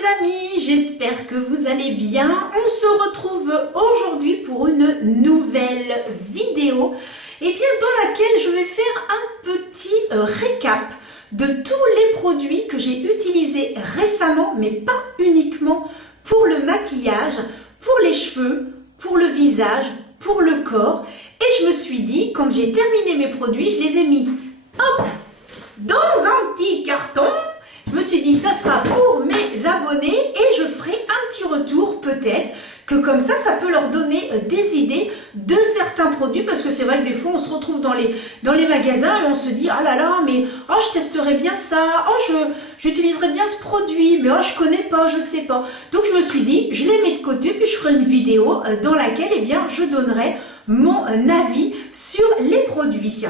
les amis, j'espère que vous allez bien. On se retrouve aujourd'hui pour une nouvelle vidéo bien, dans laquelle je vais faire un petit récap de tous les produits que j'ai utilisés récemment, mais pas uniquement pour le maquillage, pour les cheveux, pour le visage, pour le corps. Et je me suis dit, quand j'ai terminé mes produits, je les ai mis hop, dans un petit carton. Je me suis dit, ça sera pour mes abonnés et je ferai un petit retour peut-être, que comme ça peut leur donner des idées de certains produits, parce que c'est vrai que des fois on se retrouve dans les magasins et on se dit, ah là là, mais oh, je testerai bien ça, oh, j'utiliserai bien ce produit, mais oh, je connais pas, je sais pas. Donc je me suis dit, je les mets de côté, puis je ferai une vidéo dans laquelle bien, je donnerai mon avis sur les produits.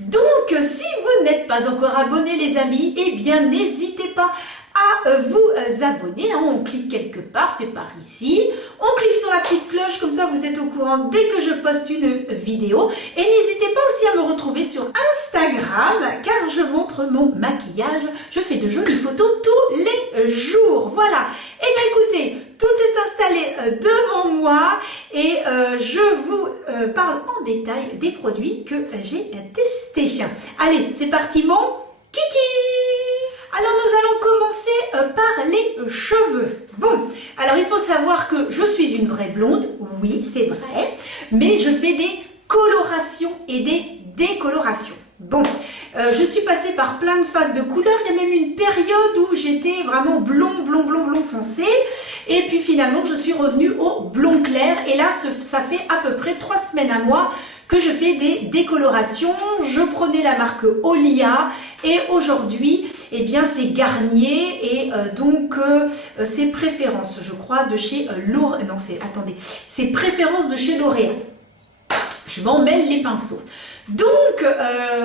Donc, si vous n'êtes pas encore abonné, les amis, bien, n'hésitez pas à vous abonner. On clique quelque part, c'est par ici. On clique sur la petite cloche, comme ça vous êtes au courant dès que je poste une vidéo. Et n'hésitez pas aussi à me retrouver sur Instagram, car je montre mon maquillage. Je fais de jolies photos tous les jours. Voilà. Et bien, écoutez, tout est installé devant moi et je vous parle en détail des produits que j'ai testés. Allez, c'est parti mon kiki! Alors nous allons commencer par les cheveux. Bon, alors il faut savoir que je suis une vraie blonde, oui c'est vrai, mais je fais des colorations et des décolorations. Bon, je suis passée par plein de phases de couleurs, il y a même une période où j'étais vraiment blond foncé, et puis finalement je suis revenue au blond clair, et là ça fait à peu près 3 semaines à moi que je fais des décolorations. Je prenais la marque Olia, et aujourd'hui, bien c'est Garnier, et donc c'est Préférence, je crois, de chez L'Oréal, non c'est Préférence de chez L'Oréal. Je m'en mêle les pinceaux. Donc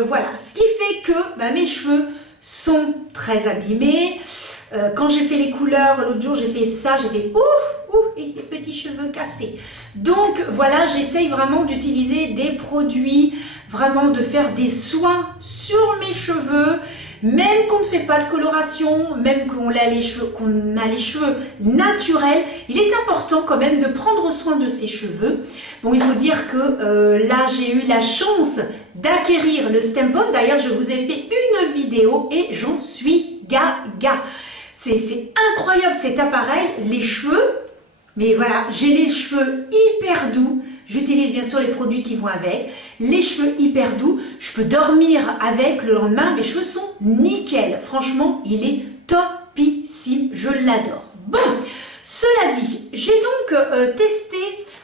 voilà, ce qui fait que mes cheveux sont très abîmés. Quand j'ai fait les couleurs, l'autre jour j'ai fait ça, j'ai fait les petits cheveux cassés. Donc voilà, j'essaye vraiment d'utiliser des produits, vraiment de faire des soins sur mes cheveux. Même qu'on ne fait pas de coloration, même qu'on a les cheveux naturels, il est important quand même de prendre soin de ses cheveux. Bon, il faut dire que là, j'ai eu la chance d'acquérir le Stempon. D'ailleurs, je vous ai fait une vidéo et j'en suis gaga. C'est incroyable cet appareil, les cheveux. Mais voilà, j'ai les cheveux hyper doux. J'utilise bien sûr les produits qui vont avec. Les cheveux hyper doux. Je peux dormir avec le lendemain. Mes cheveux sont nickel. Franchement, il est topissime. Je l'adore. Bon, cela dit, j'ai donc testé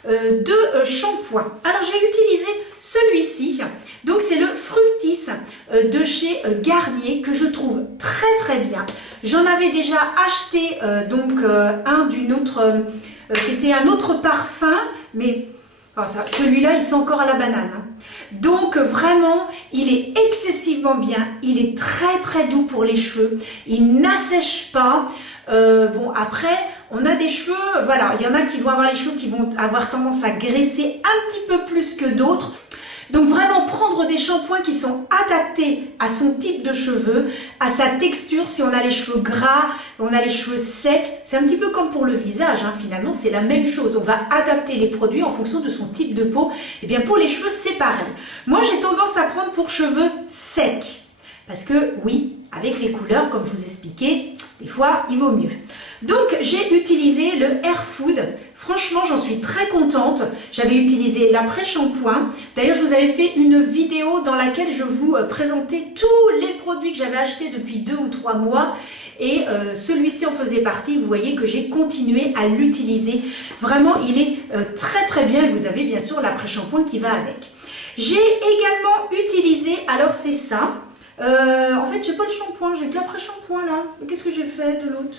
2 shampoings. Alors, j'ai utilisé celui-ci. Donc, c'est le Fructis de chez Garnier que je trouve très bien. J'en avais déjà acheté un d'une autre... c'était un autre parfum, mais... celui-là, il sent encore à la banane. Donc, vraiment, il est excessivement bien. Il est très doux pour les cheveux. Il n'assèche pas. Bon, après, on a des cheveux, voilà, il y en a qui vont avoir les cheveux qui vont avoir tendance à graisser un petit peu plus que d'autres. Donc vraiment prendre des shampoings qui sont adaptés à son type de cheveux, à sa texture, si on a les cheveux gras, on a les cheveux secs, c'est un petit peu comme pour le visage, finalement c'est la même chose, on va adapter les produits en fonction de son type de peau. Et bien pour les cheveux c'est pareil. Moi j'ai tendance à prendre pour cheveux secs, parce que oui, avec les couleurs comme je vous expliquais, des fois il vaut mieux. Donc j'ai utilisé le Hair Food. Franchement, j'en suis très contente. J'avais utilisé l'après-shampoing. D'ailleurs, je vous avais fait une vidéo dans laquelle je vous présentais tous les produits que j'avais achetés depuis 2 ou 3 mois. Et celui-ci en faisait partie. Vous voyez que j'ai continué à l'utiliser. Vraiment, il est très bien. Et vous avez bien sûr l'après-shampoing qui va avec. J'ai également utilisé, alors c'est ça. En fait, j'ai pas de shampoing, j'ai que l'après-shampoing là. Qu'est-ce que j'ai fait de l'autre?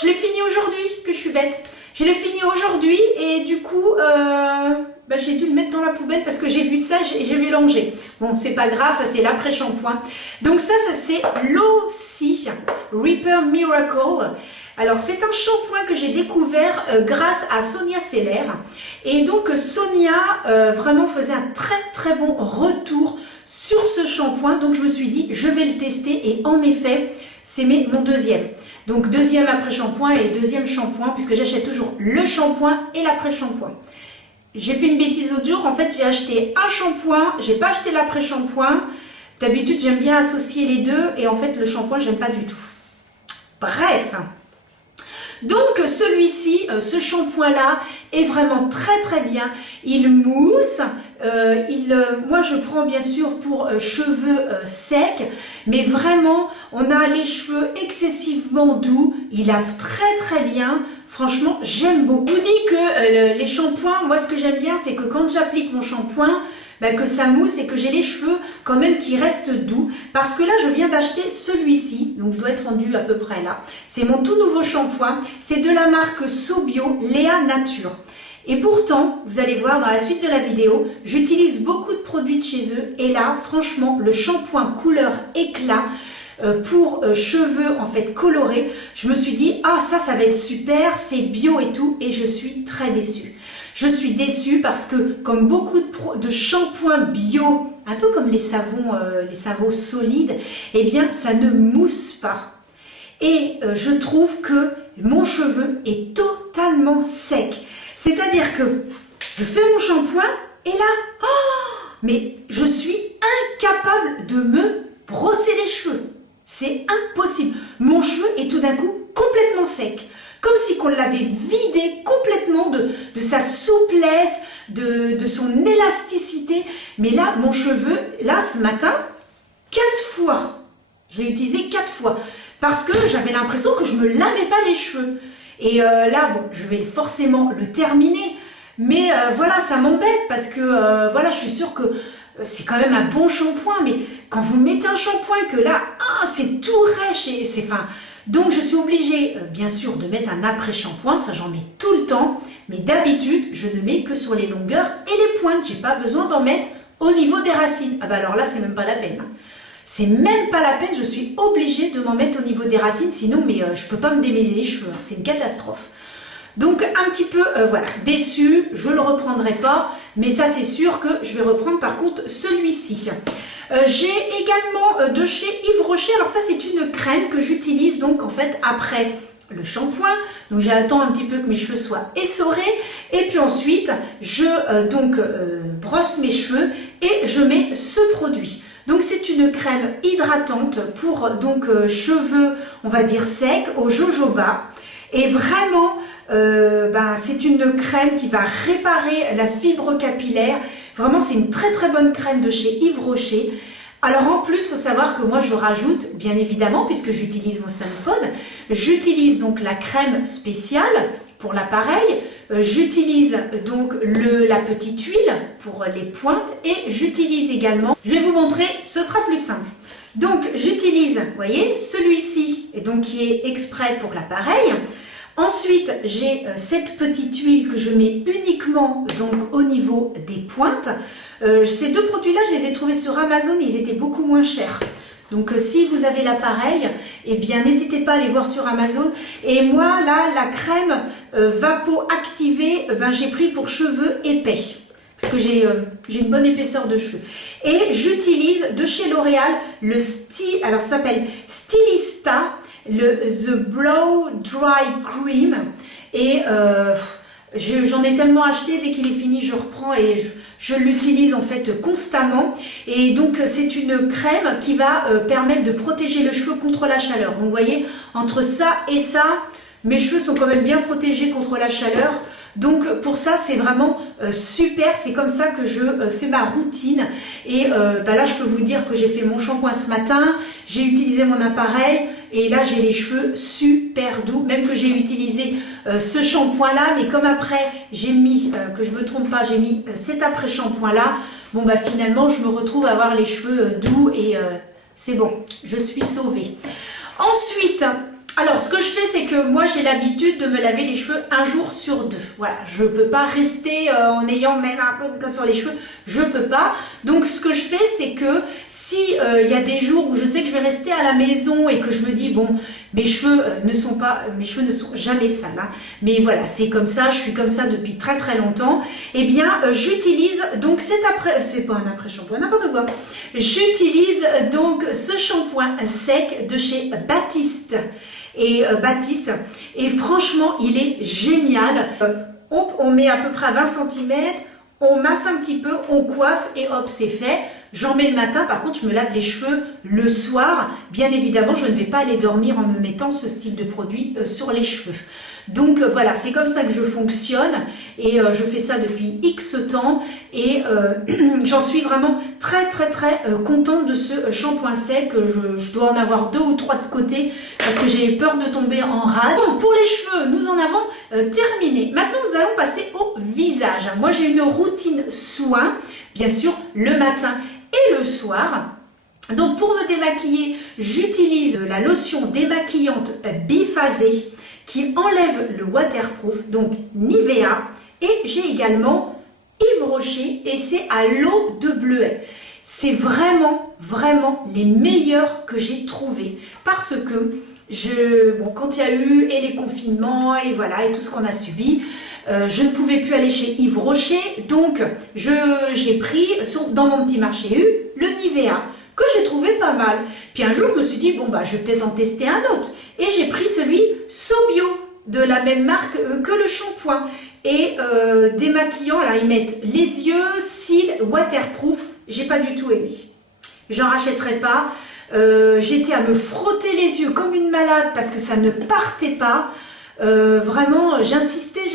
Je l'ai fini aujourd'hui, que je suis bête. Je l'ai fini aujourd'hui et du coup, j'ai dû le mettre dans la poubelle parce que j'ai vu ça et j'ai mélangé. Bon, c'est pas grave, ça c'est l'après-shampoing. Donc ça c'est l'Ossie Repair Miracle. Alors c'est un shampoing que j'ai découvert grâce à Sonia Seller. Et donc Sonia vraiment faisait un très bon retour sur ce shampoing. Donc je me suis dit, je vais le tester et en effet, c'est mon deuxième. Donc deuxième après-shampoing et deuxième shampoing, puisque j'achète toujours le shampoing et l'après-shampoing. J'ai fait une bêtise l'autre jour, en fait j'ai acheté un shampoing, j'ai pas acheté l'après-shampoing. D'habitude j'aime bien associer les deux et en fait le shampoing j'aime pas du tout. Bref. Donc celui-ci, ce shampoing là est vraiment très très bien, il mousse, moi je prends bien sûr pour cheveux secs, mais vraiment on a les cheveux excessivement doux, il lave très très bien, franchement j'aime beaucoup. Je vous dis que les shampoings, moi ce que j'aime bien c'est que quand j'applique mon shampoing, que ça mousse et que j'ai les cheveux quand même qui restent doux, parce que là je viens d'acheter celui-ci, donc je dois être rendue à peu près là, c'est mon tout nouveau shampoing, c'est de la marque Sobio Léa Nature, et pourtant vous allez voir dans la suite de la vidéo, j'utilise beaucoup de produits de chez eux, et là franchement le shampoing couleur éclat pour cheveux en fait colorés, je me suis dit ah ça va être super, c'est bio et tout, et je suis très déçue. Je suis déçue parce que comme beaucoup de shampoings bio, un peu comme les savons solides, eh bien ça ne mousse pas. Et je trouve que mon cheveu est totalement sec. C'est-à-dire que je fais mon shampoing et là, oh, mais je suis incapable de me brosser les cheveux. C'est impossible. Mon cheveu est tout d'un coup complètement sec. Comme si qu'on l'avait vidé complètement de sa souplesse, de son élasticité. Mais là, mon cheveu, là, ce matin, 4 fois. Je l'ai utilisé 4 fois. Parce que j'avais l'impression que je ne me lavais pas les cheveux. Et là, bon, je vais forcément le terminer. Mais voilà, ça m'embête parce que, voilà, je suis sûre que c'est quand même un bon shampoing. Mais quand vous mettez un shampoing que là, c'est tout rêche et c'est... Donc je suis obligée bien sûr de mettre un après-shampoing, ça j'en mets tout le temps, mais d'habitude je ne mets que sur les longueurs et les pointes, j'ai pas besoin d'en mettre au niveau des racines. Ah bah alors là c'est même pas la peine. C'est même pas la peine, je suis obligée de m'en mettre au niveau des racines, sinon mais je peux pas me démêler les cheveux, c'est une catastrophe. Donc un petit peu voilà, déçue, je le reprendrai pas, mais ça c'est sûr que je vais reprendre par contre celui-ci. J'ai également de chez Yves Rocher, alors ça c'est une crème que j'utilise donc en fait après le shampoing, donc j'attends un petit peu que mes cheveux soient essorés et puis ensuite je brosse mes cheveux et je mets ce produit. Donc c'est une crème hydratante pour donc cheveux on va dire secs au jojoba et vraiment c'est une crème qui va réparer la fibre capillaire. Vraiment, c'est une très très bonne crème de chez Yves Rocher. Alors en plus, il faut savoir que moi je rajoute, bien évidemment, puisque j'utilise mon Sunpod, j'utilise donc la crème spéciale pour l'appareil, j'utilise donc la petite huile pour les pointes et j'utilise également, je vais vous montrer, ce sera plus simple. Donc j'utilise, vous voyez, celui-ci qui est exprès pour l'appareil. Ensuite, j'ai cette petite huile que je mets uniquement donc au niveau des pointes. Ces deux produits-là, je les ai trouvés sur Amazon, ils étaient beaucoup moins chers. Donc si vous avez l'appareil, eh bien n'hésitez pas à aller voir sur Amazon. Et moi là, la crème Vapo activée, j'ai pris pour cheveux épais. Parce que j'ai une bonne épaisseur de cheveux. Et j'utilise de chez L'Oréal le alors ça s'appelle Stylista. The Blow Dry Cream et j'en ai tellement acheté, dès qu'il est fini je reprends et je l'utilise en fait constamment et donc c'est une crème qui va permettre de protéger le cheveu contre la chaleur. Donc vous voyez, entre ça et ça, mes cheveux sont quand même bien protégés contre la chaleur. Donc pour ça c'est vraiment super, c'est comme ça que je fais ma routine et là je peux vous dire que j'ai fait mon shampoing ce matin, j'ai utilisé mon appareil et là j'ai les cheveux super doux, même que j'ai utilisé ce shampoing là, mais comme après j'ai mis, que je me trompe pas, j'ai mis cet après shampoing là, bon finalement je me retrouve à avoir les cheveux doux et c'est bon, je suis sauvée. Ensuite, Alors, ce que je fais, c'est que moi, j'ai l'habitude de me laver les cheveux un jour sur deux. Voilà, je ne peux pas rester en ayant même un peu de sur les cheveux, je ne peux pas. Donc, ce que je fais, c'est que si il y a des jours où je sais que je vais rester à la maison et que je me dis, bon, mes cheveux ne sont jamais sales, hein, mais voilà, c'est comme ça, je suis comme ça depuis très très longtemps. Eh bien, j'utilise donc c'est pas un après-shampoing, n'importe quoi. J'utilise donc ce shampoing sec de chez Baptiste. Et franchement il est génial. On met à peu près à 20 cm, on masse un petit peu, on coiffe et hop c'est fait. J'en mets le matin, par contre je me lave les cheveux le soir. Bien évidemment je ne vais pas aller dormir en me mettant ce style de produit sur les cheveux. Donc voilà, c'est comme ça que je fonctionne et je fais ça depuis X temps et j'en suis vraiment très contente de ce shampoing sec. Je dois en avoir 2 ou 3 de côté parce que j'ai peur de tomber en rade. Donc, pour les cheveux, nous en avons terminé. Maintenant, nous allons passer au visage. Moi, j'ai une routine soin, bien sûr, le matin et le soir. Donc pour me démaquiller, j'utilise la lotion démaquillante biphasée qui enlève le waterproof, donc Nivea, et j'ai également Yves Rocher et c'est à l'eau de bleuet. C'est vraiment les meilleurs que j'ai trouvés parce que quand il y a eu et les confinements et voilà et tout ce qu'on a subi, je ne pouvais plus aller chez Yves Rocher, donc j'ai pris dans mon petit marché U le Nivea que j'ai trouvé pas mal. Puis un jour je me suis dit bon bah je vais peut-être en tester un autre et j'ai pris celui Sobio de la même marque que le shampoing et démaquillant. Alors ils mettent les yeux, cils, waterproof. J'ai pas du tout aimé. J'en rachèterai pas. J'étais à me frotter les yeux comme une malade parce que ça ne partait pas. Vraiment j'insistais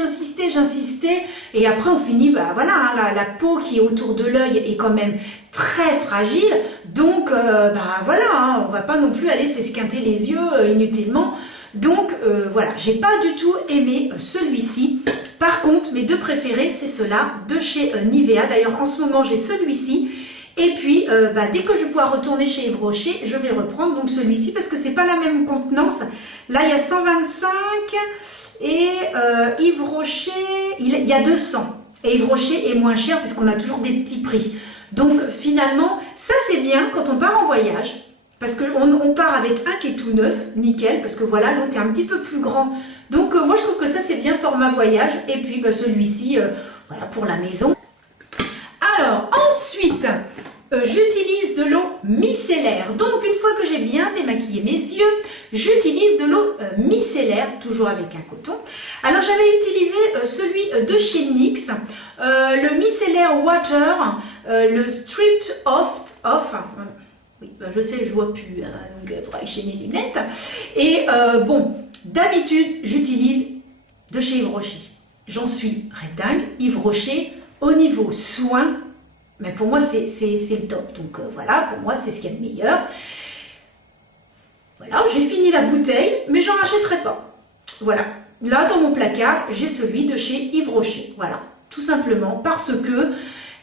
et après on finit bah voilà hein, la peau qui est autour de l'œil est quand même très fragile donc bah voilà hein, on va pas non plus aller s'esquinter les yeux inutilement donc voilà, j'ai pas du tout aimé celui-ci. Par contre mes 2 préférés c'est ceux-là de chez Nivea. D'ailleurs en ce moment j'ai celui-ci. Et puis, dès que je vais pouvoir retourner chez Yves Rocher, je vais reprendre donc celui-ci parce que c'est pas la même contenance. Là, il y a 125 et Yves Rocher, il y a 200. Et Yves Rocher est moins cher puisqu'on a toujours des petits prix. Donc, finalement, ça c'est bien quand on part en voyage parce qu'on part avec un qui est tout neuf, nickel, parce que voilà, l'autre est un petit peu plus grand. Donc, moi, je trouve que ça c'est bien format voyage. Et puis, celui-ci, voilà, pour la maison. Alors, ensuite, j'utilise de l'eau micellaire. Donc, une fois que j'ai bien démaquillé mes yeux, j'utilise de l'eau micellaire, toujours avec un coton. Alors, j'avais utilisé celui de chez NYX, le micellaire water, le stripped off. Oui, je sais, je vois plus, hein, donc il faudra que j'ai mes lunettes. Et bon, d'habitude, j'utilise de chez Yves Rocher. J'en suis dingue. Yves Rocher, au niveau soin, mais pour moi c'est le top, donc voilà, pour moi c'est ce qu'il y a de meilleur. Voilà, j'ai fini la bouteille, mais j'en rachèterai pas. Voilà, là dans mon placard, j'ai celui de chez Yves Rocher, voilà, tout simplement parce que,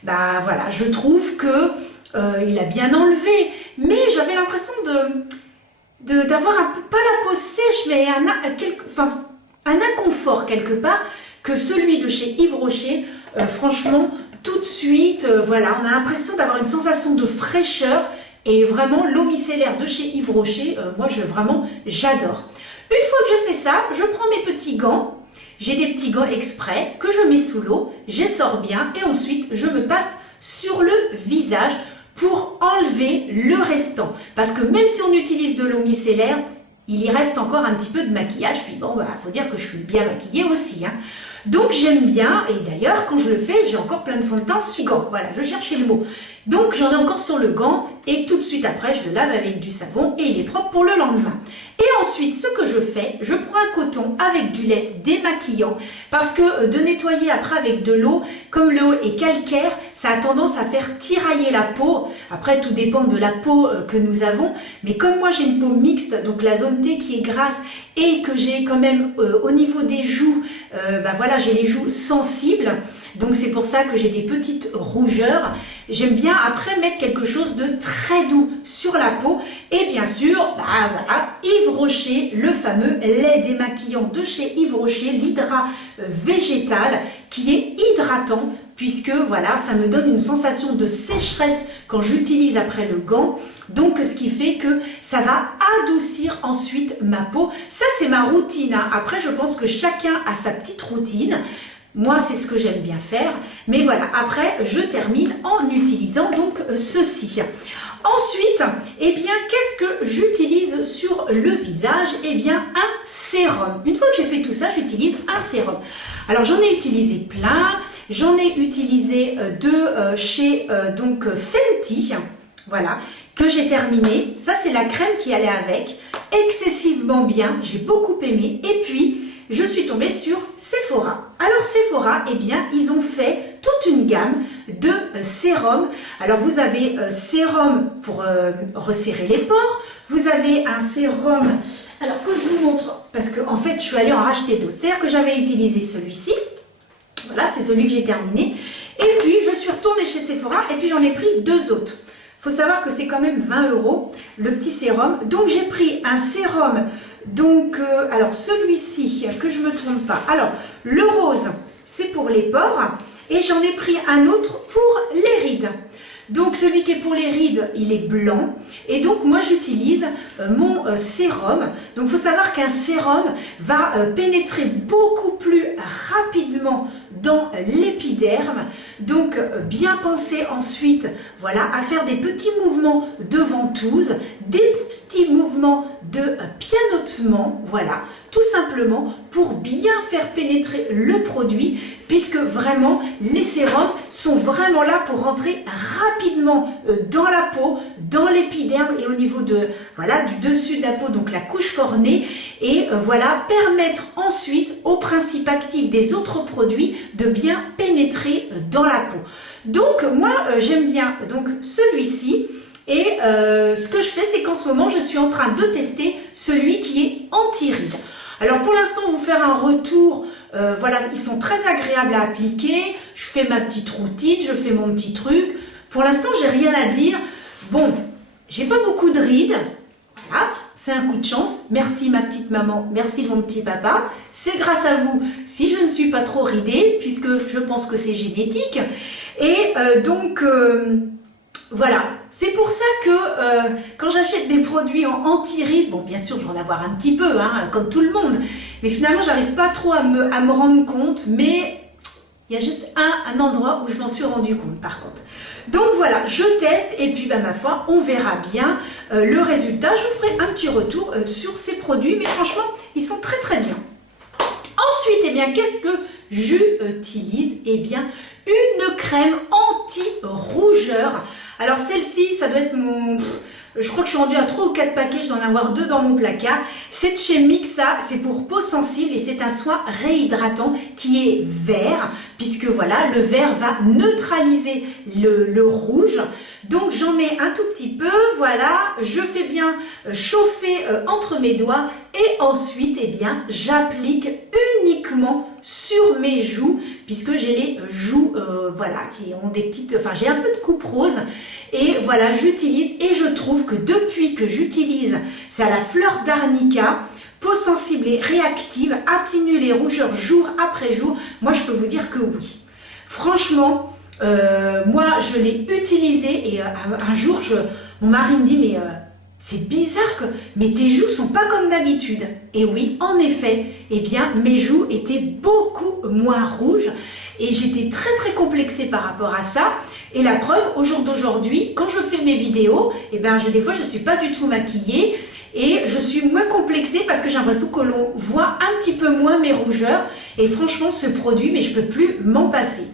bah voilà, je trouve que il a bien enlevé, mais j'avais l'impression d'avoir pas la peau sèche, mais un inconfort quelque part, que celui de chez Yves Rocher, franchement, tout de suite, voilà, on a l'impression d'avoir une sensation de fraîcheur et vraiment l'eau micellaire de chez Yves Rocher, moi vraiment j'adore. Une fois que je fais ça, je prends mes petits gants, j'ai des petits gants exprès que je mets sous l'eau, j'essore bien et ensuite je me passe sur le visage pour enlever le restant. Parce que même si on utilise de l'eau micellaire, il y reste encore un petit peu de maquillage, puis bon, bah, faut dire que je suis bien maquillée aussi, hein. Donc j'aime bien, et d'ailleurs quand je le fais, j'ai encore plein de fond de teint sur le gant, voilà, je cherchais le mot. Donc j'en ai encore sur le gant, et tout de suite après, je le lave avec du savon, et il est propre pour le lendemain. Et ensuite, ce que je fais, je prends un coton avec du lait démaquillant, parce que de nettoyer après avec de l'eau, comme l'eau est calcaire, ça a tendance à faire tirailler la peau. Après, tout dépend de la peau que nous avons, mais comme moi j'ai une peau mixte, donc la zone T qui est grasse, et que j'ai quand même au niveau des joues, bah voilà, j'ai les joues sensibles, Donc c'est pour ça que j'ai des petites rougeurs. J'aime bien après mettre quelque chose de très doux sur la peau. Et bien sûr, bah voilà, Yves Rocher, le fameux lait démaquillant de chez Yves Rocher, l'hydrat végétal, qui est hydratant, puisque voilà, ça me donne une sensation de sécheresse quand j'utilise après le gant. Donc ce qui fait que ça va adoucir ensuite ma peau. Ça c'est ma routine, hein. Après je pense que chacun a sa petite routine. Moi c'est ce que j'aime bien faire. Mais voilà, après je termine en utilisant donc ceci. Ensuite, eh bien, qu'est-ce que j'utilise sur le visage? Eh bien, un sérum. Une fois que j'ai fait tout ça, j'utilise un sérum. Alors, j'en ai utilisé plein. J'en ai utilisé de chez donc Fenty, voilà, que j'ai terminé. Ça, c'est la crème qui allait avec. Excessivement bien, j'ai beaucoup aimé. Et puis, je suis tombée sur Sephora. Alors Sephora, eh bien, ils ont fait toute une gamme de sérums. Alors vous avez sérum pour resserrer les pores. Vous avez un sérum, alors que je vous montre, parce que en fait, je suis allée en racheter d'autres. C'est-à-dire que j'avais utilisé celui-ci. Voilà, c'est celui que j'ai terminé. Et puis, je suis retournée chez Sephora et puis j'en ai pris deux autres. Il faut savoir que c'est quand même 20 € le petit sérum. Donc, j'ai pris un sérum. Donc, alors celui-ci, que je ne me trompe pas. Alors, le rose, c'est pour les pores. Et j'en ai pris un autre pour les rides. Donc, celui qui est pour les rides, il est blanc. Et donc, moi, j'utilise mon sérum. Donc, il faut savoir qu'un sérum va pénétrer beaucoup plus rapidement dans l'épiderme. Donc, bien penser ensuite, voilà, à faire des petits mouvements de ventouse, des petits mouvements de pianotement, voilà, tout simplement pour bien faire pénétrer le produit, puisque vraiment, les sérums sont vraiment là pour rentrer rapidement dans la peau, dans l'épiderme et au niveau de, voilà, du dessus de la peau, donc la couche cornée, et voilà, permettre ensuite au principe actif des autres produits de bien pénétrer dans la peau. Donc moi j'aime bien donc celui-ci, et ce que je fais, c'est qu'en ce moment je suis en train de tester celui qui est anti-rides. Alors pour l'instant, on va vous faire un retour. Voilà, ils sont très agréables à appliquer. Je fais ma petite routine, je fais mon petit truc. Pour l'instant, j'ai rien à dire. Bon, j'ai pas beaucoup de rides. Voilà, c'est un coup de chance. Merci ma petite maman, merci mon petit papa. C'est grâce à vous si je ne suis pas trop ridée, puisque je pense que c'est génétique. Et donc, voilà. C'est pour ça que quand j'achète des produits en anti-rides, bon bien sûr je vais en avoir un petit peu, hein, comme tout le monde, mais finalement j'arrive pas trop à me rendre compte, mais il y a juste un endroit où je m'en suis rendu compte par contre. Donc voilà, je teste et puis bah, ma foi, on verra bien le résultat. Je vous ferai un petit retour sur ces produits, mais franchement ils sont très très bien. Ensuite, eh bien, qu'est-ce que j'utilise? Eh bien, une crème anti-rougeur. Alors celle-ci, ça doit être mon... Je crois que je suis rendue à 3 ou 4 paquets, je dois en avoir 2 dans mon placard. C'est de chez Mixa, c'est pour peau sensible et c'est un soin réhydratant qui est vert, puisque voilà, le vert va neutraliser le rouge. Donc j'en mets un tout petit peu, voilà, je fais bien chauffer entre mes doigts et ensuite, eh bien, j'applique uniquement sur mes joues, puisque j'ai les joues, voilà, qui ont des petites, enfin j'ai un peu de coupe rose. Et voilà, j'utilise et je trouve que depuis que j'utilise, c'est à la fleur d'arnica, peau sensible et réactive, atténue les rougeurs jour après jour. Moi, je peux vous dire que oui. Franchement, moi, je l'ai utilisé et un jour, mon mari me dit, mais c'est bizarre que mais tes joues sont pas comme d'habitude. Et oui, en effet, eh bien, mes joues étaient beaucoup moins rouges et j'étais très très complexée par rapport à ça. Et la preuve, au jour d'aujourd'hui, quand je fais mes vidéos, eh bien, des fois, je suis pas du tout maquillée et je suis moins complexée parce que j'ai l'impression que l'on voit un petit peu moins mes rougeurs. Et franchement, ce produit, mais je peux plus m'en passer.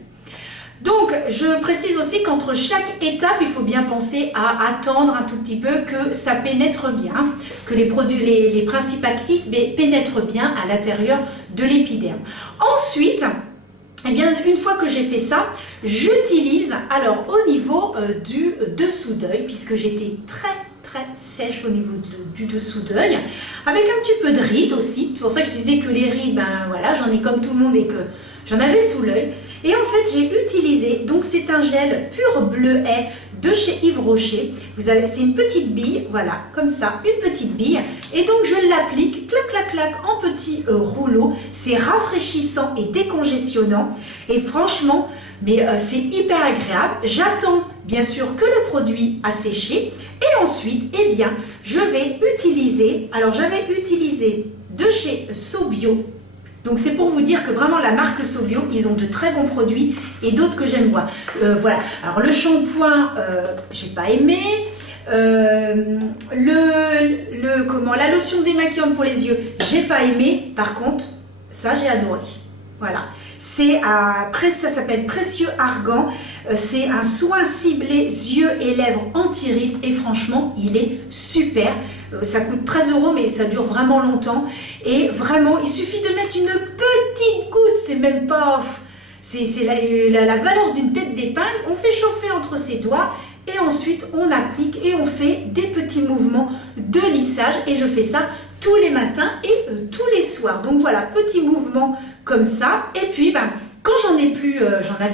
Donc, je précise aussi qu'entre chaque étape, il faut bien penser à attendre un tout petit peu que ça pénètre bien, que les produits, les principes actifs pénètrent bien à l'intérieur de l'épiderme. Ensuite, eh bien, une fois que j'ai fait ça, j'utilise, alors au niveau du dessous d'œil, puisque j'étais très sèche au niveau du dessous d'œil, avec un petit peu de rides aussi. C'est pour ça que je disais que les rides, ben voilà, j'en ai comme tout le monde et que j'en avais sous l'œil. Et en fait, j'ai utilisé, donc c'est un gel pur bleuet de chez Yves Rocher. Vous avez, c'est une petite bille, voilà, comme ça, une petite bille. Et donc, je l'applique, clac, clac, clac, en petits rouleaux. C'est rafraîchissant et décongestionnant. Et franchement, mais c'est hyper agréable. J'attends bien sûr que le produit a séché. Et ensuite, eh bien, je vais utiliser, alors j'avais utilisé de chez Sobio. Donc c'est pour vous dire que vraiment la marque Sobio, ils ont de très bons produits et d'autres que j'aime voir. Voilà, alors le shampoing, j'ai pas aimé. La lotion démaquillante pour les yeux, j'ai pas aimé. Par contre, ça j'ai adoré. Voilà, ça s'appelle Précieux Argan. C'est un soin ciblé yeux et lèvres anti-rides et franchement, il est super. Ça coûte 13 € mais ça dure vraiment longtemps. Et vraiment, il suffit de mettre une petite goutte, c'est même pas... C'est la valeur d'une tête d'épingle. On fait chauffer entre ses doigts et ensuite on applique et on fait des petits mouvements de lissage. Et je fais ça tous les matins et tous les soirs. Donc voilà, petit mouvement comme ça. Et puis, quand j'en avais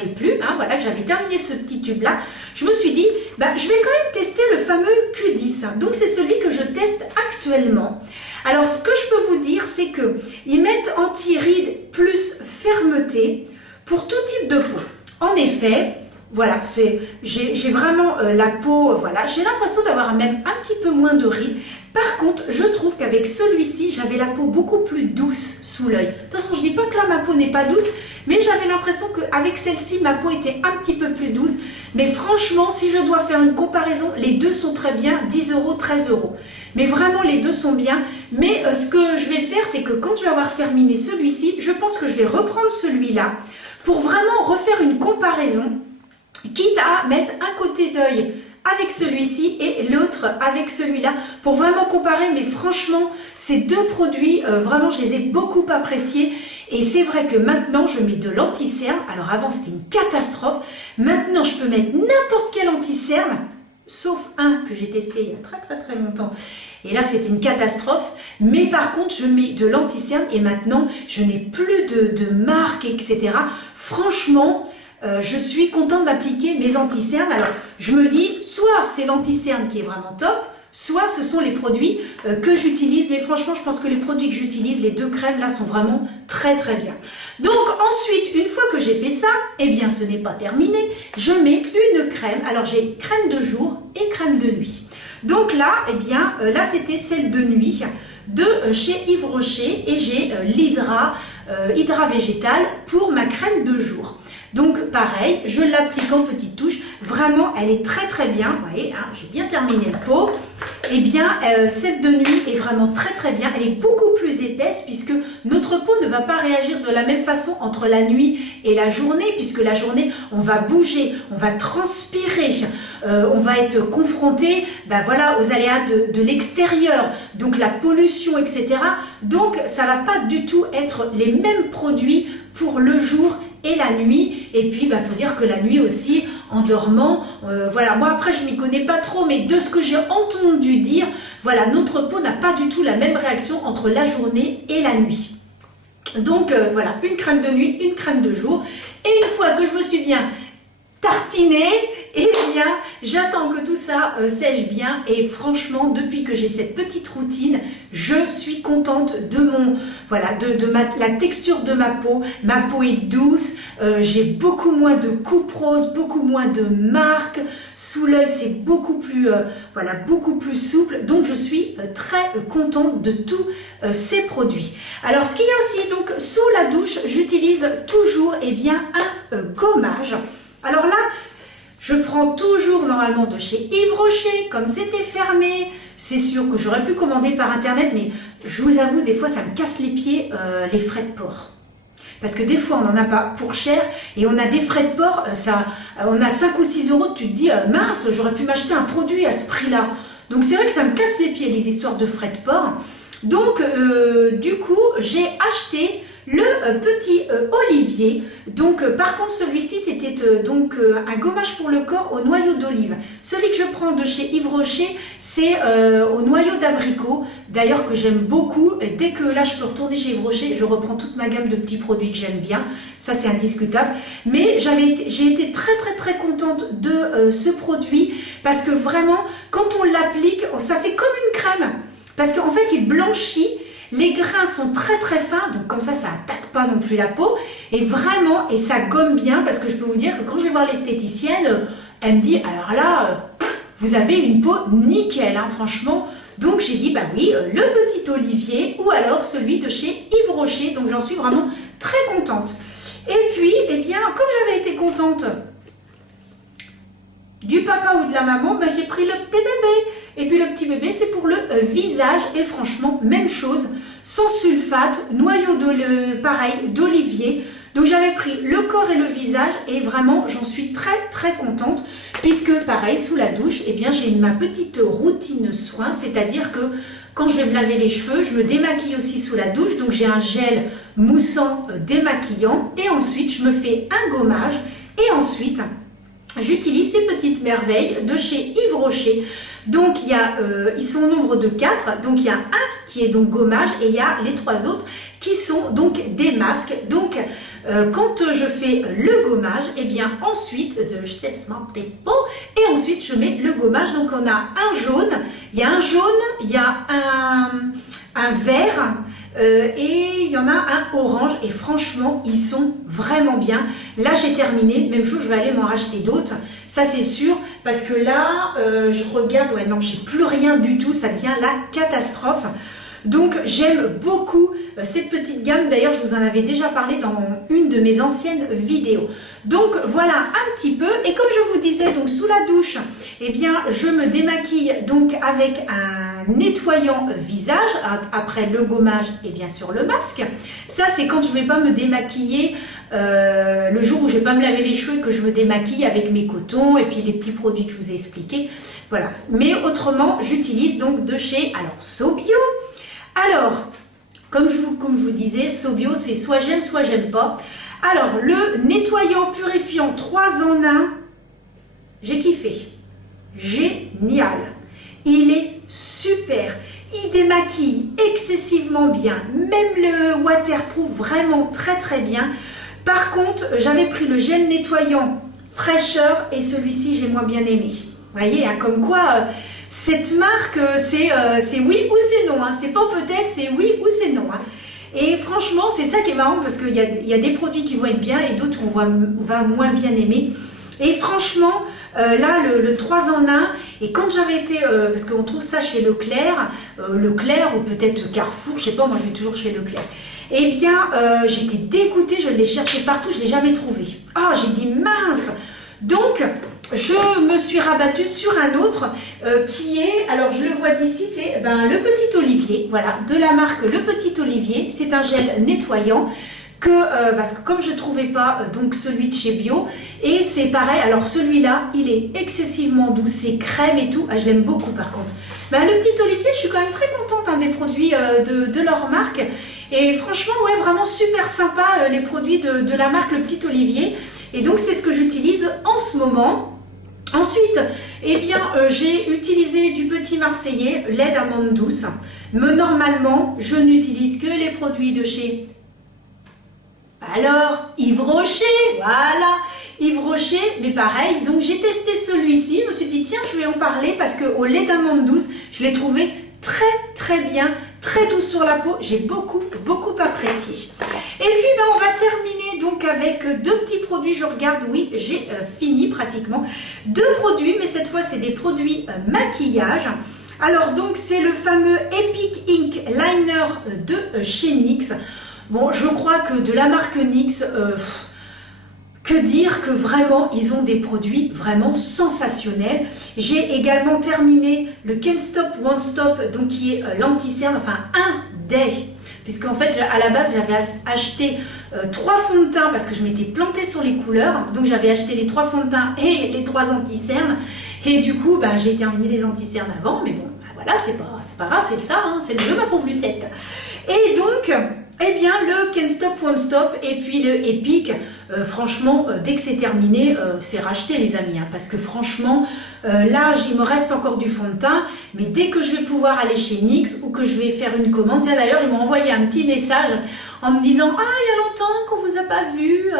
plus, voilà, que j'avais terminé ce petit tube là, je me suis dit, je vais quand même tester le fameux Q10. Donc c'est celui que je teste actuellement. Alors ce que je peux vous dire, c'est que ils mettent anti-rides plus fermeté pour tout type de peau. En effet, voilà, j'ai vraiment la peau, voilà, j'ai l'impression d'avoir même un petit peu moins de rides. Par contre, je trouve qu'avec celui-ci, j'avais la peau beaucoup plus douce sous l'œil. De toute façon, je ne dis pas que là, ma peau n'est pas douce, mais j'avais l'impression qu'avec celle-ci, ma peau était un petit peu plus douce. Mais franchement, si je dois faire une comparaison, les deux sont très bien, 10 €, 13 €. Mais vraiment, les deux sont bien. Mais ce que je vais faire, c'est que quand je vais avoir terminé celui-ci, je pense que je vais reprendre celui-là pour vraiment refaire une comparaison, quitte à mettre un côté d'œil avec celui-ci et l'autre avec celui-là pour vraiment comparer. Mais franchement, ces deux produits, vraiment, je les ai beaucoup appréciés. Et c'est vrai que maintenant, je mets de l'anti-cerne. Alors avant, c'était une catastrophe. Maintenant, je peux mettre n'importe quel anti-cerne, sauf un que j'ai testé il y a très longtemps. Et là, c'était une catastrophe. Mais par contre, je mets de l'anti-cerne et maintenant, je n'ai plus de marque, etc. Franchement, je suis contente d'appliquer mes anti-cernes. Alors, je me dis, soit c'est l'anti-cerne qui est vraiment top, soit ce sont les produits que j'utilise. Mais franchement, je pense que les produits que j'utilise, les deux crèmes là, sont vraiment très bien. Donc ensuite, une fois que j'ai fait ça, eh bien ce n'est pas terminé. Je mets une crème. Alors j'ai crème de jour et crème de nuit. Donc là, eh bien, là c'était celle de nuit de chez Yves Rocher et j'ai l'Hydra végétal pour ma crème de jour. Donc pareil, je l'applique en petites touches. Vraiment, elle est très bien. Vous voyez, hein, j'ai bien terminé le pot. Eh bien, cette de nuit est vraiment très bien. Elle est beaucoup plus épaisse puisque notre peau ne va pas réagir de la même façon entre la nuit et la journée, puisque la journée, on va bouger, on va transpirer, on va être confronté voilà, aux aléas de l'extérieur, donc la pollution, etc. Donc, ça ne va pas du tout être les mêmes produits pour le jour et la nuit. Et puis faut dire que la nuit aussi, en dormant, voilà, moi après je m'y connais pas trop, mais de ce que j'ai entendu dire, voilà, notre peau n'a pas du tout la même réaction entre la journée et la nuit. Donc voilà, une crème de nuit, une crème de jour. Et une fois que je me suis bien tartinée, eh bien j'attends que tout ça sèche bien. Et franchement, depuis que j'ai cette petite routine, je suis contente de mon, voilà, la texture de ma peau. Ma peau est douce, j'ai beaucoup moins de coupes roses, beaucoup moins de marques. Sous l'œil, c'est beaucoup plus, voilà, beaucoup plus souple. Donc je suis très contente de tous ces produits. Alors ce qu'il y a aussi, donc sous la douche, j'utilise toujours bien un gommage. Alors là, je prends toujours normalement de chez Yves Rocher, comme c'était fermé. C'est sûr que j'aurais pu commander par internet, mais je vous avoue, des fois ça me casse les pieds, les frais de port. Parce que des fois on n'en a pas pour cher et on a des frais de port, on a 5 ou 6 €, tu te dis mince, j'aurais pu m'acheter un produit à ce prix-là. Donc c'est vrai que ça me casse les pieds, les histoires de frais de port. Donc du coup, j'ai acheté le petit olivier. Donc par contre celui-ci c'était donc un gommage pour le corps au noyau d'olive. Celui que je prends de chez Yves Rocher, c'est au noyau d'abricot, d'ailleurs que j'aime beaucoup. Dès que là je peux retourner chez Yves Rocher, je reprends toute ma gamme de petits produits que j'aime bien, ça c'est indiscutable. Mais j'ai été très contente de ce produit, parce que vraiment quand on l'applique, ça fait comme une crème, parce qu'en fait il blanchit. Les grains sont très fins, donc comme ça attaque pas non plus la peau. Et vraiment, et ça gomme bien, parce que je peux vous dire que quand je vais voir l'esthéticienne, elle me dit, alors là, vous avez une peau nickel, hein, franchement. Donc j'ai dit, bah oui, le petit olivier, ou alors celui de chez Yves Rocher. Donc j'en suis vraiment très contente. Et puis, eh bien, comme j'avais été contente du papa ou de la maman, bah, j'ai pris le petit bébé. Et puis le petit bébé, c'est pour le visage. Et franchement, même chose, sans sulfate, noyau pareil, d'olivier. Donc j'avais pris le corps et le visage, et vraiment, j'en suis très contente. Puisque pareil, sous la douche, eh bien, j'ai ma petite routine soin. C'est-à-dire que quand je vais me laver les cheveux, je me démaquille aussi sous la douche. Donc j'ai un gel moussant démaquillant. Et ensuite, je me fais un gommage. Et ensuite, j'utilise ces petites merveilles de chez Yves Rocher. Donc il y a, ils sont au nombre de 4, donc il y a un qui est donc gommage, et il y a les 3 autres qui sont donc des masques. Donc quand je fais le gommage, et bien ensuite je cesse ma petite peau, et ensuite je mets le gommage. Donc on a un jaune, il y a un vert, et il y en a un orange, et franchement ils sont vraiment bien. Là j'ai terminé, même chose, je vais aller m'en racheter d'autres, ça c'est sûr, parce que là je regarde, ouais non, j'ai plus rien du tout, ça devient la catastrophe. Donc j'aime beaucoup cette petite gamme. D'ailleurs je vous en avais déjà parlé dans une de mes anciennes vidéos. Donc voilà un petit peu. Et comme je vous disais, donc sous la douche, eh bien je me démaquille donc avec un nettoyant visage après le gommage et bien sûr le masque. Ça c'est quand je ne vais pas me démaquiller le jour où je ne vais pas me laver les cheveux, que je me démaquille avec mes cotons et puis les petits produits que je vous ai expliqués. Voilà. Mais autrement j'utilise donc de chez SoBio. Alors, comme je vous disais, SoBio, c'est soit j'aime pas. Alors, le nettoyant purifiant 3 en 1, j'ai kiffé. Génial. Il est super. Il démaquille excessivement bien. Même le waterproof, vraiment très bien. Par contre, j'avais pris le gel nettoyant fraîcheur, et celui-ci, j'ai moins bien aimé. Vous voyez, hein, comme quoi... cette marque, c'est oui ou c'est non, hein. C'est pas peut-être, c'est oui ou c'est non, hein. Et franchement, c'est ça qui est marrant, parce qu'il y a des produits qui vont être bien et d'autres on va moins bien aimer. Et franchement, là, le 3 en 1, et quand j'avais été, parce qu'on trouve ça chez Leclerc ou peut-être Carrefour, je sais pas, moi je vais toujours chez Leclerc. Eh bien, j'étais dégoûtée, je l'ai cherché partout, je ne l'ai jamais trouvé. Ah, j'ai dit mince. Donc, je me suis rabattue sur un autre qui est, alors je le vois d'ici, c'est le Petit Olivier, voilà, de la marque Le Petit Olivier. C'est un gel nettoyant parce que comme je ne trouvais pas donc celui de chez Bio, et c'est pareil, alors celui-là, il est excessivement doux, c'est crème et tout, je l'aime beaucoup par contre. Le Petit Olivier, je suis quand même très contente des produits de leur marque, et franchement, ouais, vraiment super sympa les produits de la marque Le Petit Olivier, et donc c'est ce que j'utilise en ce moment. Ensuite, eh bien, j'ai utilisé du Petit Marseillais, lait d'amande douce. Mais normalement, je n'utilise que les produits de chez... Alors, Yves Rocher, voilà, Yves Rocher, mais pareil. Donc, j'ai testé celui-ci. Je me suis dit, tiens, je vais en parler parce qu'au lait d'amande douce, je l'ai trouvé très bien, très doux sur la peau. J'ai beaucoup apprécié. Et puis, on va terminer donc avec 2 petits produits. Je regarde, oui, j'ai fini pratiquement. 2 produits, mais cette fois, c'est des produits maquillage. Alors, donc, c'est le fameux Epic Ink Liner de chez NYX. Bon, je crois que de la marque NYX, que dire que vraiment, ils ont des produits vraiment sensationnels. J'ai également terminé le Can't Stop, Won't Stop, donc qui est l'anti-cerne, enfin un des... Puisqu'en fait, à la base, j'avais acheté 3 fonds de teint parce que je m'étais plantée sur les couleurs. Donc, j'avais acheté les 3 fonds de teint et les 3 anti-cernes. Et du coup, j'ai terminé les anti-cernes avant. Mais bon, voilà, c'est pas grave, c'est ça, hein, c'est le jeu, ma pauvre Lucette. Et donc, Eh bien, le Can't Stop Won't Stop et puis le Epic, franchement, dès que c'est terminé, c'est racheté les amis, hein, parce que franchement, là, il me reste encore du fond de teint, mais dès que je vais pouvoir aller chez NYX ou que je vais faire une commande, d'ailleurs, ils m'ont envoyé un petit message en me disant « Ah, il y a longtemps qu'on vous a pas vu,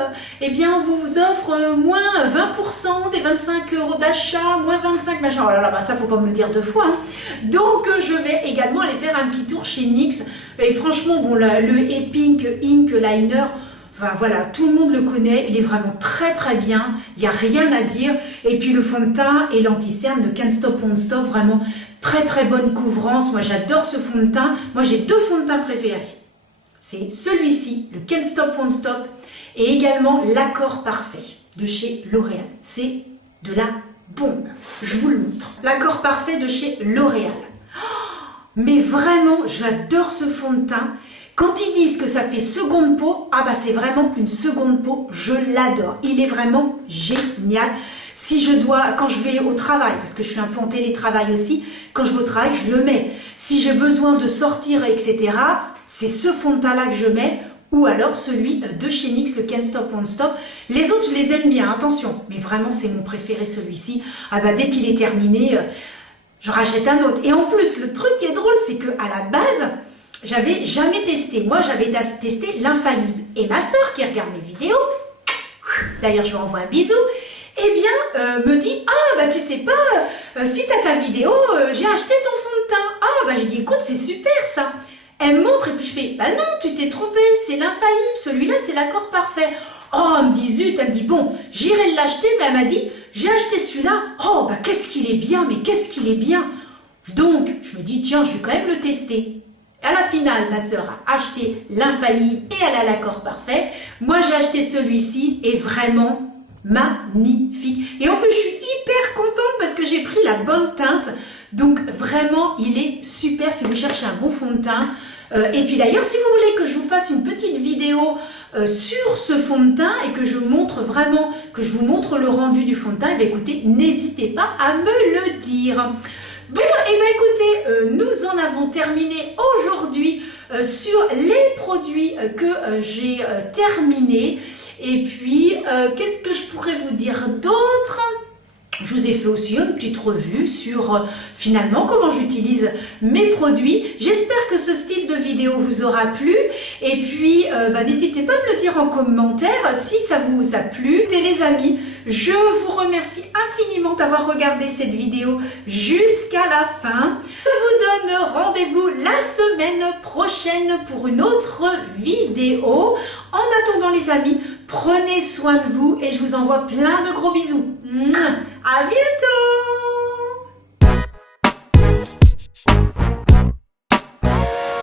eh bien, on vous offre moins 20% des 25 € d'achat, moins 25 machin. » Oh là là, bah ça, faut pas me le dire deux fois. Hein. Donc, je vais également aller faire un petit tour chez NYX. Et franchement, bon, le Epic Ink Liner, enfin, voilà, tout le monde le connaît, il est vraiment très très bien, il n'y a rien à dire. Et puis le fond de teint et l'anti-cerne, le Can't Stop Won't Stop, vraiment très très bonne couvrance. Moi, j'adore ce fond de teint. Moi, j'ai deux fonds de teint préférés. C'est celui-ci, le Can't Stop Won't Stop, et également l'Accord Parfait de chez L'Oréal. C'est de la bombe. Je vous le montre. L'Accord Parfait de chez L'Oréal. Mais vraiment, j'adore ce fond de teint. Quand ils disent que ça fait seconde peau, ah bah c'est vraiment une seconde peau, je l'adore. Il est vraiment génial. Si je dois, quand je vais au travail, parce que je suis un peu en télétravail aussi, quand je vais au travail, je le mets. Si j'ai besoin de sortir, etc., c'est ce fond de teint-là que je mets, ou alors celui de chez NYX, le Can't Stop Won't Stop. Les autres, je les aime bien, attention, mais vraiment, c'est mon préféré celui-ci. Ah bah dès qu'il est terminé, je rachète un autre. Et en plus, le truc qui est drôle, c'est qu'à la base, j'avais jamais testé. Moi, j'avais testé l'infaillible. Et ma soeur, qui regarde mes vidéos, d'ailleurs, je lui envoie un bisou, eh bien, me dit « Ah, bah tu sais pas, suite à ta vidéo, j'ai acheté ton fond de teint. » Ah, bah je dis « Écoute, c'est super ça. » Elle me montre et puis je fais « Bah non, tu t'es trompée, c'est l'infaillible, celui-là, c'est l'accord parfait. » Oh, elle me dit « Zut, elle me dit « Bon, j'irai l'acheter. » Mais elle m'a dit « J'ai acheté celui-là. Oh, bah qu'est-ce qu'il est bien, mais qu'est-ce qu'il est bien. » Donc, je me dis « Tiens, je vais quand même le tester. » À la finale, ma soeur a acheté l'infaillible et elle a l'accord parfait. Moi, j'ai acheté celui-ci et vraiment magnifique. Et en plus, je suis hyper contente parce que j'ai pris la bonne teinte. Donc, vraiment, il est super si vous cherchez un bon fond de teint. Et puis d'ailleurs, si vous voulez que je vous fasse une petite vidéo sur ce fond de teint et que je montre vraiment, que je vous montre le rendu du fond de teint, eh bien, écoutez, n'hésitez pas à me le dire. Bon, et bien écoutez, nous en avons terminé aujourd'hui sur les produits que j'ai terminés. Et puis, qu'est-ce que je pourrais vous dire d'autre ? Je vous ai fait aussi une petite revue sur finalement comment j'utilise mes produits. J'espère que ce style de vidéo vous aura plu. Et puis, n'hésitez pas à me le dire en commentaire si ça vous a plu. Et les amis, je vous remercie infiniment d'avoir regardé cette vidéo jusqu'à la fin. Je vous donne rendez-vous la semaine prochaine pour une autre vidéo. En attendant les amis, prenez soin de vous et je vous envoie plein de gros bisous. À bientôt!